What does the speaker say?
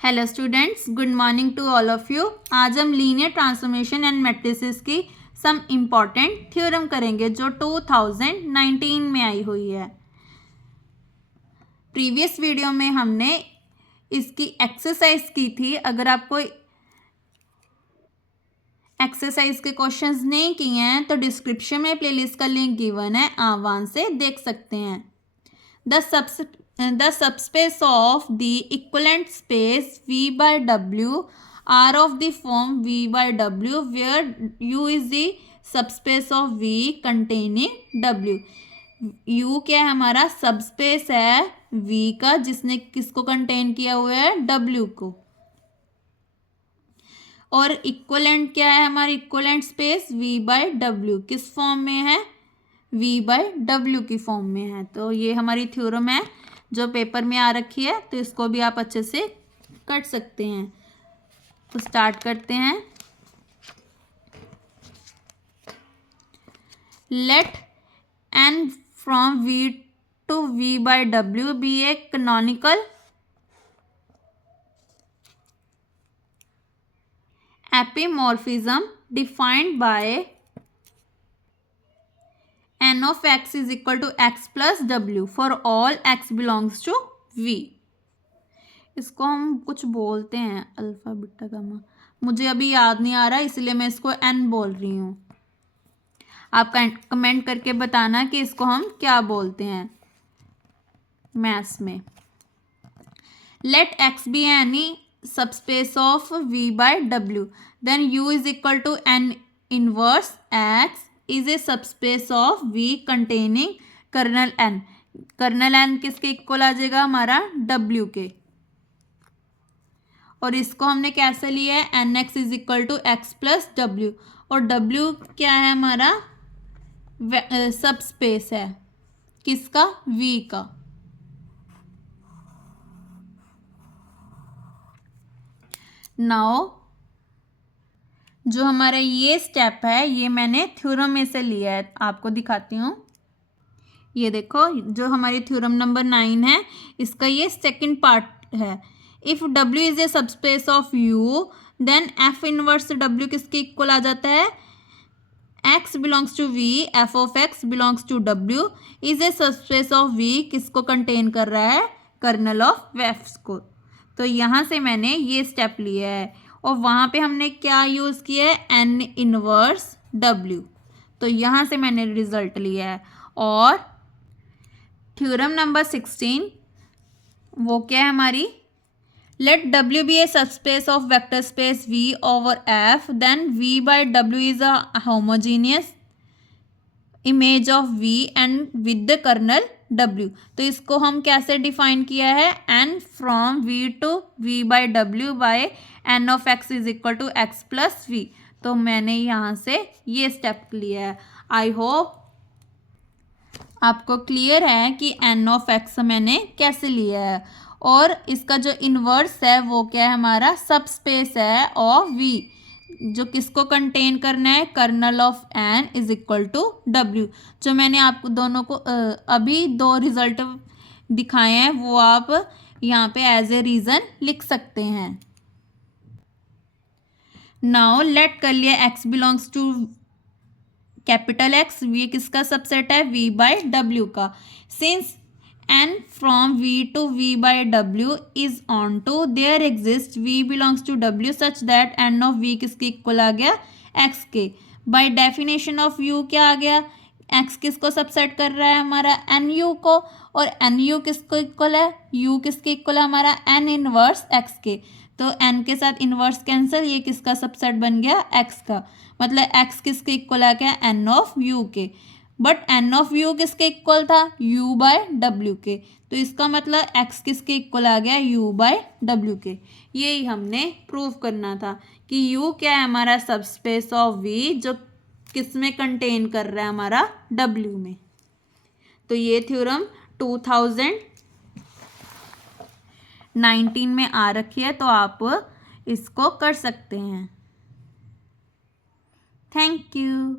Hello students, good morning to all of you. आज हम linear transformation and matrices की some important theorem करेंगे जो 2019 में आई हुई है। प्रीवियस वीडियो में हमने इसकी एक्सरसाइज की थी। अगर आपको एक्सरसाइज के क्वेश्चंस नहीं किए हैं तो डिस्क्रिप्शन में प्लेलिस्ट का लिंक गिवन है, आप वहाँ से देख सकते हैं। The subspace of the equivalent space V by W are of the form V by W where U is the subspace of V containing W। U क्या है? हमारा सबस्पेस है V का, जिसने किसको कंटेन किया हुआ है? W को। और इक्वलेंट क्या है? हमारी equivalent space V by W किस फॉर्म में है? V by W की फॉर्म में है। तो ये हमारी थ्योरम है जो पेपर में आ रखी है, तो इसको भी आप अच्छे से कर सकते हैं। तो स्टार्ट करते हैं। Let n from V to V by W be a canonical epimorphism defined by n of x is equal to x plus w for all x belongs to V। इसको हम कुछ बोलते हैं अल्फा बीटा गामा, मुझे अभी याद नहीं आ रहा इसलिए मैं इसको n बोल रही हूँ। आप कमेंट करके बताना कि इसको हम क्या बोलते हैं मैथ्स में। Let x be any subspace of V by W then U is equal to n inverse x is a subspace of V containing kernel n। Kernel n किसके इक्वल आ जाएगा? हमारा W के। और इसको हमने कैसे लिया है? N X is equal to X plus W. और डब्ल्यू क्या है? हमारा सब स्पेस है किसका? वी का। नाउ जो हमारा ये स्टेप है ये मैंने थ्योरम में से लिया है, आपको दिखाती हूँ। ये देखो, जो हमारी थ्योरम नंबर 9 है इसका ये सेकंड पार्ट है। If W is a subspace of U then F inverse W किसके इक्वल आ जाता है? x belongs to V, f of x belongs to W is a subspace of V किसको contain कर रहा है? कर्नल ऑफ f को। तो यहाँ से मैंने ये स्टेप लिया है और वहाँ पे हमने क्या यूज़ किया है? n inverse W। तो यहाँ से मैंने रिजल्ट लिया है। और थ्योरम नंबर 16 वो क्या है हमारी? Let W be a subspace of vector space V over F then V by W is a homogeneous image of V and with the kernel W। तो इसको हम कैसे डिफाइन किया है? n from V to V by W by n of x is equal to x plus V। तो मैंने यहाँ से ये स्टेप लिया है। आई होप आपको क्लियर है कि n ऑफ x मैंने कैसे लिया है। और इसका जो इन्वर्स है वो क्या है? हमारा सबस्पेस है ऑफ V, जो किसको कंटेन करना है? Kernel of n is equal to W। जो मैंने आपको दोनों को अभी दो रिजल्ट दिखाए हैं वो आप यहाँ पे एज ए रीज़न लिख सकते हैं। नाउ लेट कर लिया x belongs to capital X, ये किसका सबसेट है? V बाय W का। Since n from V to V by W is onto there exist V belongs to W such that n of V किसके equal आ गया? X के। By definition of U क्या आ गया? X किसको subset कर रहा है? हमारा NU को। और NU किसको इक्वल है? U किसके इक्वल है? हमारा n इनवर्स X के। तो n के साथ इनवर्स कैंसिल, ये किसका सबसेट बन गया? X का। मतलब x किसके इक्वल आ गया? n ऑफ U के। बट n ऑफ U किसके इक्वल था? U बाय W के। तो इसका मतलब x किसके इक्वल आ गया? U बाय W के। यही हमने प्रूव करना था कि U क्या है? हमारा सबस्पेस ऑफ V जो किस में कंटेन कर रहा है? हमारा W में। तो ये थ्योरम 2019 में आ रखी है, तो आप इसको कर सकते हैं। Thank you.